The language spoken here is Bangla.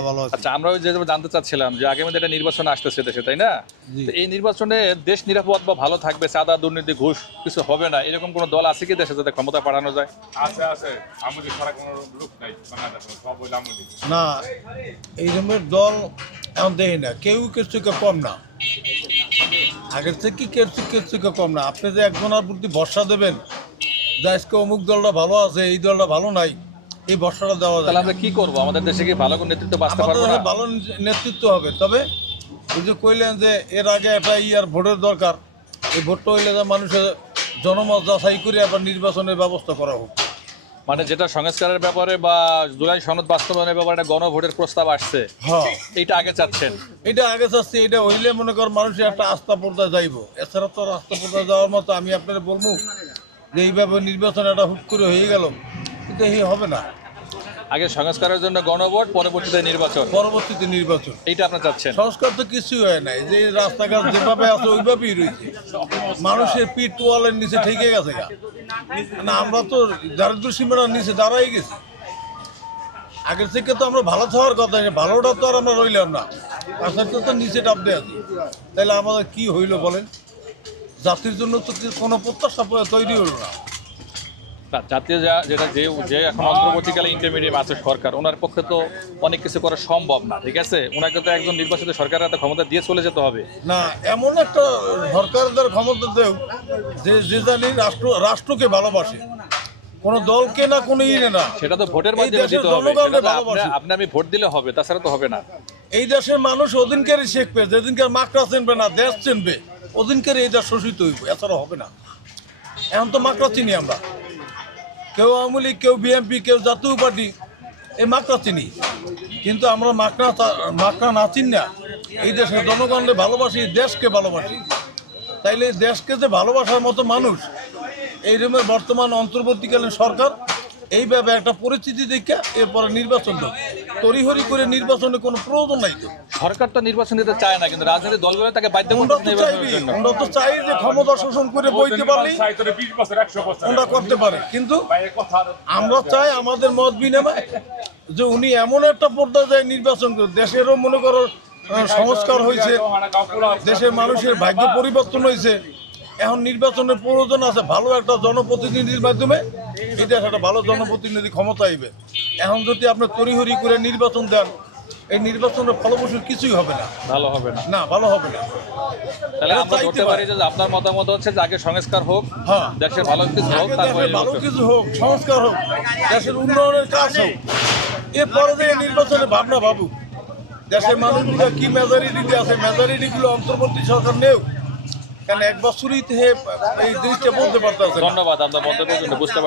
আলহামদুলিল্লাহ ভালো আছি। আচ্ছা আমরা ওই যে জানতে চাচ্ছিলাম যে আগামী একটা নির্বাচন আসতেছে দেশে তাই না? এই নির্বাচনে দেশ নিরাপদ বা ভালো থাকবে চাঁদা দুর্নীতি ঘুষ কিছু হবে না এরকম কোনো দল আছে কি দেশে যাতে ক্ষমতা পাঠানো যায়? আছে আছে। আমাদের ছাড়া কোনো লোক নাই না এই রকমের দল এখন দেখি না কেউ থেকে কম না। আগের থেকে কেউ কেউ থেকে কম না। আপনি যে একজনের প্রতি ভরসা দেবেন যে আজকে অমুক দলটা ভালো আছে এই দলটা ভালো নাই এই ভরসাটা দেওয়া যায়। তাহলে আমরা কি করব? আমাদের দেশে কি ভালো নেতৃত্ব বাঁচতে পারব না? ভালো নেতৃত্ব হবে। তবে ওই যে কইলেন যে এর আগে একটা ইয়ার ভোটের দরকার। এই ভোটটা হইলে যে মানুষের জনমত যাচাই করে আবার নির্বাচনের ব্যবস্থা করা হোক। মানে যেটা সংস্কারের ব্যাপারে বা জুলাই সনদ বাস্তবায়নের ব্যাপারে একটা গণভোটের প্রস্তাব আসছে। হ্যাঁ। এইটা আগে চাচ্ছেন? এটা আগে চাচ্ছি এটা হইলে মনে কর মানুষের একটা আস্থা পর্দায় যাইব। এছাড়া তো আর আস্থা পর্দায় যাওয়ার মতো আমি আপনারা বলব যে এইভাবে নির্বাচন একটা হুট করে হয়ে গেল। কিন্তু এই হবে না। আগে সংস্কারের জন্য গণভোট পরবর্তীতে নির্বাচন। পরবর্তীতে নির্বাচন। এইটা আপনার চাচ্ছেন? সংস্কার তো কিছুই হয় নাই। যে রাস্তাঘাট যেভাবে আছে ওইভাবেই রয়েছে। মানুষের পিঠ ওয়ালের নিচে ঠেকে গেছে গা। না আমরা তো দারিদ্র সীমানার নিচে দাঁড়াই গেছি। আগের থেকে তো আমরা ভালো থাকার কথা ভালোটা তো আর আমরা রইলাম না। আসলে তো নিচে ডাবতে আছি। তাহলে আমাদের কি হইল বলেন? জাতির জন্য তো কোনো প্রত্যাশা তৈরি হলো না। না, জাতীয় যা- যেটা যে যে এখন অন্তর্বর্তীকালে ইন্টারমিডিয়েট আছে সরকার ওনার পক্ষে তো অনেক কিছু করা সম্ভব না ঠিক আছে? ওনাকে তো একজন নির্বাচিত সরকারের হাতে ক্ষমতা দিয়ে চলে যেতে হবে। না এমন একটা সরকারদের ক্ষমতা দেও যে যে জানি রাষ্ট্র রাষ্ট্রকে ভালোবাসে। কোনো দলকে না কোনো ইয়ে না। সেটা তো ভোটের মাধ্যমে দিতে হবে। আপনি- আপনি আমি ভোট দিলে হবে তাছাড়া তো হবে না। এই দেশের মানুষ ওদিনকারই শিখবে যেদিনকার মাকড়া চিনবে না দেশ চিনবে ওদিনকার এই দেশ শোষিত হইব এছাড়া হবে না। এখন তো মাকড়া চিনি আমরা। কেউ আওয়ামী লীগ, কেউ বিএনপি, কেউ জাতীয় পার্টি, এই মাকড়া চিনি। কিন্তু আমরা মাকড়া মাকড়া না চিনি না, এই দেশের জনগণকে ভালোবাসি, দেশকে ভালোবাসি। তাইলে দেশকে যে ভালোবাসার মতো মানুষ, এই রকমের বর্তমান অন্তর্বর্তীকালীন সরকার, এইভাবে একটা পরিস্থিতি দেখে এরপরে নির্বাচন দেবে তড়িহড়ি করে নির্বাচনে কোনো প্রয়োজন নাই তো। সরকার তো নির্বাচন দিতে চায় না কিন্তু রাজনৈতিক দলগুলো তাকে বাধ্য আমরা তো চাইবি আমরা তো চাই যে ক্ষমতা শোষণ করে বইতে বছর আমরা করতে পারে কিন্তু আমরা চাই আমাদের মত বিনিময় যে উনি এমন একটা পর্যায়ে নির্বাচন করে দেশেরও মনে করো সংস্কার হয়েছে দেশের মানুষের ভাগ্য পরিবর্তন হয়েছে। এখন নির্বাচনের প্রয়োজন আছে ভালো একটা জনপ্রতিনিধির মাধ্যমে দেশ একটা ভালো জনপ্রতিনিধি ক্ষমতা আইবে। এখন যদি আপনি তড়িহড়ি করে নির্বাচন দেন এই নির্বাচনের ফলপ্রসূ কিছুই হবে না। ভালো হবে না। না ভালো হবে না। তাহলে এটা আমরা চাইতে পারি। যে আপনার মতামত হচ্ছে যে আগে সংস্কার হোক হ্যাঁ। দেশের ভালো কিছু হোক তারপরে ভালো কিছু হোক সংস্কার হোক দেশের উন্নয়নের কাজ হোক। এরপরে যে নির্বাচনে ভাবনা ভাবুক দেশের মানুষগুলো কি আছে অন্তর্বর্তী সরকার নেও। কারণ এক বছরই এই জিনিসটা বলতে পারতেছে ধন্যবাদ বুঝতে